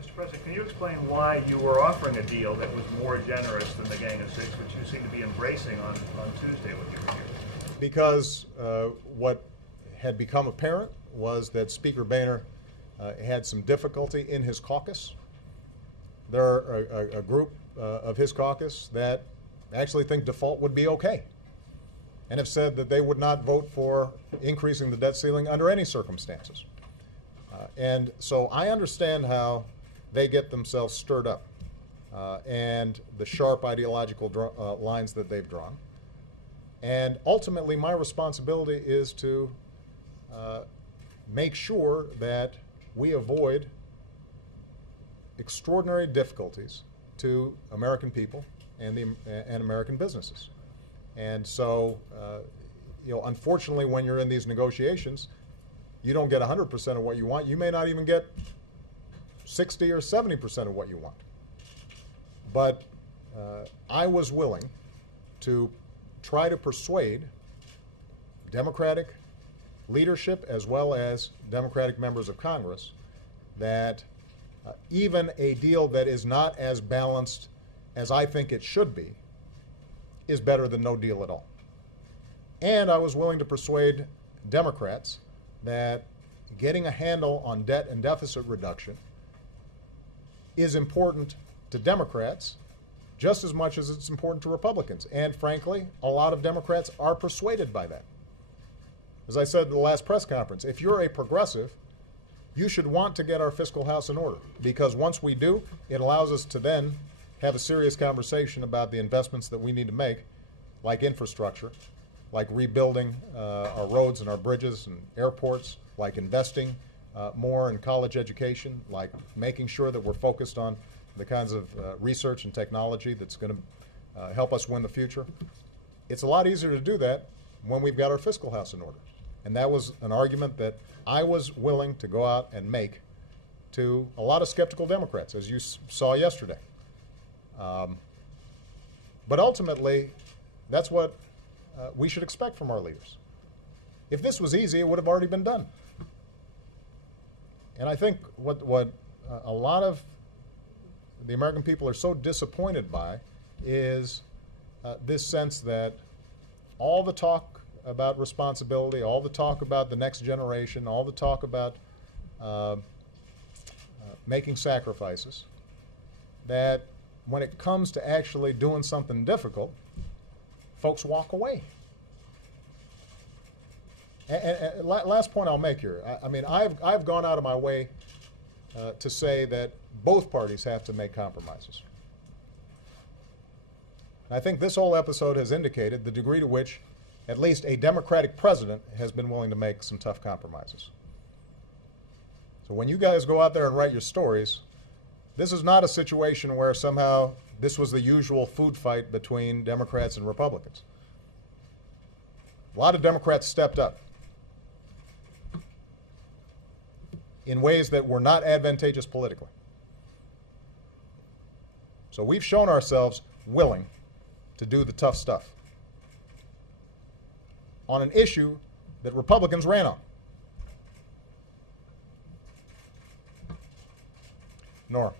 Mr. President, can you explain why you were offering a deal that was more generous than the Gang of Six, which you seem to be embracing on Tuesday with your review? Because what had become apparent was that Speaker Boehner had some difficulty in his caucus. There are a group of his caucus that actually think default would be okay and have said that they would not vote for increasing the debt ceiling under any circumstances. And so I understand how they get themselves stirred up and the sharp ideological lines that they've drawn. And ultimately, my responsibility is to make sure that we avoid extraordinary difficulties to American people and American businesses. And so, unfortunately, when you're in these negotiations, you don't get 100% of what you want. You may not even get 60 or 70% of what you want. But I was willing to try to persuade Democratic leadership as well as Democratic members of Congress that even a deal that is not as balanced as I think it should be is better than no deal at all. And I was willing to persuade Democrats that getting a handle on debt and deficit reduction is important to Democrats just as much as it's important to Republicans. And frankly, a lot of Democrats are persuaded by that. As I said at the last press conference, if you're a progressive, you should want to get our fiscal house in order, because once we do, it allows us to then have a serious conversation about the investments that we need to make, like infrastructure, like rebuilding our roads and our bridges and airports, like investing more in college education, like making sure that we're focused on the kinds of research and technology that's going to help us win the future. It's a lot easier to do that when we've got our fiscal house in order. And that was an argument that I was willing to go out and make to a lot of skeptical Democrats, as you saw yesterday. But ultimately, that's what we should expect from our leaders. If this was easy, it would have already been done. And I think what a lot of the American people are so disappointed by is this sense that all the talk about responsibility, all the talk about the next generation, all the talk about making sacrifices, that when it comes to actually doing something difficult, folks walk away. And last point I'll make here, I mean, I've gone out of my way to say that both parties have to make compromises. And I think this whole episode has indicated the degree to which at least a Democratic president has been willing to make some tough compromises. So when you guys go out there and write your stories, this is not a situation where somehow this was the usual food fight between Democrats and Republicans. A lot of Democrats stepped up in ways that were not advantageous politically. So we've shown ourselves willing to do the tough stuff on an issue that Republicans ran on. Nora.